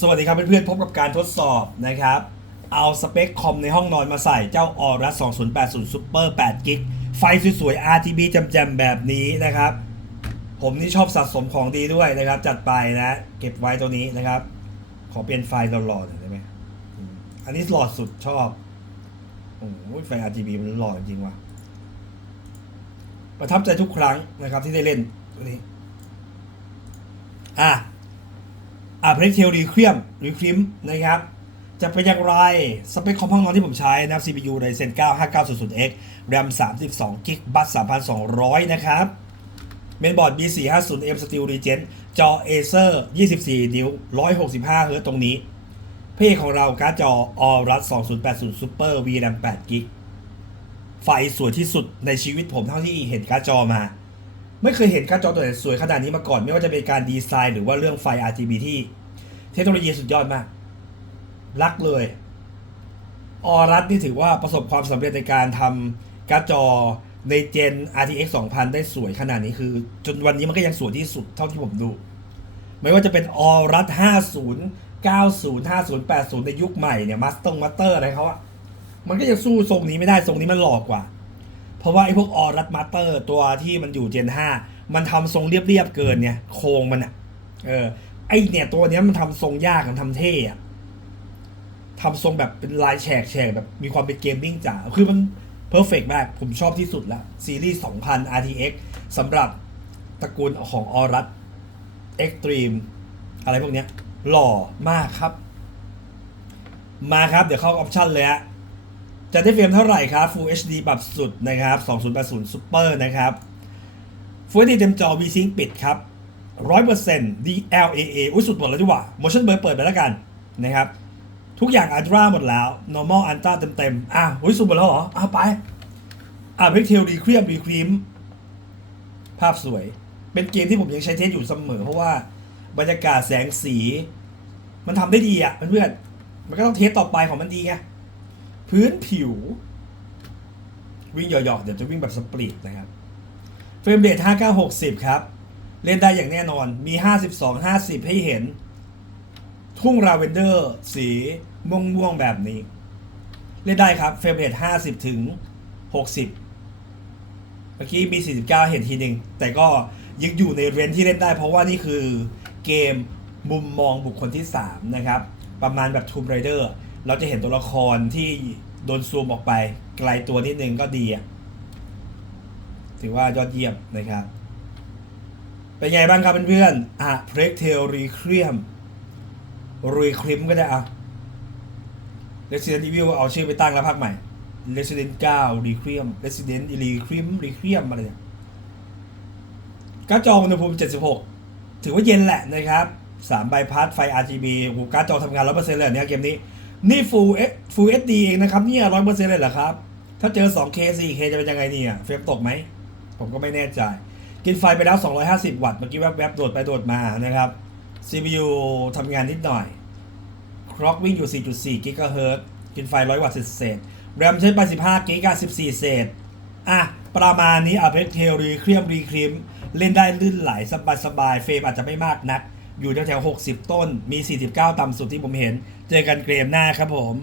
สวัสดีครับเพื่อนๆพบกับการทดสอบนะครับ เอาสเปคคอมในห้องนอนมาใส่เจ้า Aura 2080 Super 8 g b ไฟสวยๆ RGB แจ่มๆ แบบนี้นะครับ ผมนี่ชอบสะสมของดีด้วยนะครับ จัดไปนะ เก็บไว้ตัวนี้นะครับ ขอเปลี่ยนไฟหล่อๆหน่อยได้ไหมอันนี้หล่อสุดชอบโอ้โหไฟ RGB มันหล่อจริงว่ะประทับใจทุกครั้งนะครับที่ได้เล่นตัวนี้อะ อ่าเพลเทลรีเครียมรีคริมนะครับ จะเป็นอย่างไรสเปคคอมห้องนอนที่ผมใช้นะครับ CPU Ryzen 9 5900X RAM 32 g b บัส3,200 นะครับ เมนบอร์ด B450M Steel Regen จอ Acer 24 นิ้ว 165 เฮิร์ตตรงนี้เพลของเราการ์ดจอ Aorus 2080 Super VRAM 8 g b ไฟสวยที่สุดในชีวิตผมเท่าที่เห็นการ์ดจอมา ไม่เคยเห็นการ์ดจอตัวไหนสวยขนาดนี้มาก่อน ไม่ว่าจะเป็นการดีไซน์หรือว่าเรื่องไฟ RGB ที่ เทคโนโลยีสุดยอดมาก รักเลยออรัสนี่ถือว่าประสบความสำเร็จในการทำการ์ดจอในเจน RTX 2000 ได้สวยขนาดนี้คือ จนวันนี้มันก็ยังสวยที่สุดเท่าที่ผมดู ไม่ว่าจะเป็นออรัส50 90 50 80 ในยุคใหม่เนี่ย มาสเตอร์มาสเตอร์อะไรเขาอะมันก็ยังสู้ทรงนี้ไม่ได้ทรงนี้มันหลอกกว่า เพราะว่าไอ้พวกออรัสมาเตอร์ตัวที่มันอยู่เจน 5 มันทำทรงเรียบๆเกินเนี่ย โครงมันอะเออไอเนี่ยตัวเนี้ยมันทำทรงยากมันทำเท่อะทำทรงแบบเป็นลายแฉกแฉกแบบมีความเป็นเกมมิ่งจ๋าคือมันเพอร์เฟกมาก ผมชอบที่สุดละซีรีส์ 2000 RTX สำหรับตระกูลของออรัส Extreme อะไรพวกเนี้ยหล่อมากครับ มาครับ เดี๋ยวเข้าออปชั่นเลยฮะ จะได้เฟรมเท่าไหร่ครับ Full HD ปรับสุดนะครับ2080 Super นะครับ Full HD เต็มจอ VSync ปิดครับ100% DLAA อุ้ยสุดหมดแล้วดีกว่า Motion Blur เปิดไปแล้วกันนะครับ ทุกอย่าง Ultra หมดแล้ว Normal Ultra เต็มๆ อะอุ้ยสุดหมดแล้วเหรอ อะไป อะ Pixel Recream Recream ภาพสวย เป็นเกมที่ผมยังใช้เทสอยู่เสมอ เพราะว่าบรรยากาศแสงสี มันทำได้ดีอะเพื่อนๆมันก็ต้องเทสต่อไปของมันดีไง พื้นผิว วิ่งหยาะๆเดี๋ยวจะวิ่งแบบสปริตนะครับ เฟรมเรท5960 ครับ เล่นได้อย่างแน่นอนมี 52 50 ให้เห็น ทุ่งราเวนเดอร์ สีม่วงม่วงแบบนี้ เล่นได้ครับ เฟรมเรท50 ถึง 60เมื่อกี้มี 49 เห็นทีหนึ่ง แต่ก็ยังอยู่ในเรนที่เล่นได้ เพราะว่านี่คือเกมมุมมองบุคคลที่ 3 นะครับ ประมาณแบบ Tomb Raider เราจะเห็นตัวละครที่โดนซูมออกไป ไกลตัวนิดนึงก็ดีอะถือว่ายอดเยี่ยมนะครับ เป็นไงบ้างครับเพื่อนๆอะ p r e t a l Requiem Requiem ก็ได้อะ Resident Evil เอาชื่อไปตั้งแล้วภาคใหม่ Resident 9 Requiem Resident Requiem Requiem อะไรเนี่ยการ์ดจออุณหภูมิ 76 ถือว่าเย็นแหละนะครับ 3 ใบพัดไฟ RGB โอ้โหการ์ดจอทำงาน 100%เลยเนี่ยเกมนี้ นี่ Full H Full HD เองนะครับเนี่ย100%เซ็นต์เลยเหรอครับ ถ้าเจอ 2K 4K จะเป็นยังไงเนี่ย เฟรมตกไหม ผมก็ไม่แน่ใจ กินไฟไปแล้ว 250 วัตต์ เมื่อกี้แวบๆ โดดไปโดดมานะครับ CPU ทำงานนิดหน่อย คล็อกวิ่งอยู่ 4.4 กิกะเฮิรตซ์กินไฟ 100 วัตต์เศษแรมใช้ไป 15 กิกะ14 เศษ อะ ประมาณนี้อะเพชเทลรีเครียมรีครีม เล่นได้ลื่นไหลสบายสบายเฟรมอาจจะไม่มากนัก อยู่แถวๆ60 ต้นมี 49 ต่ำสุดที่ผมเห็น เจอกันเกมหน้าครับผม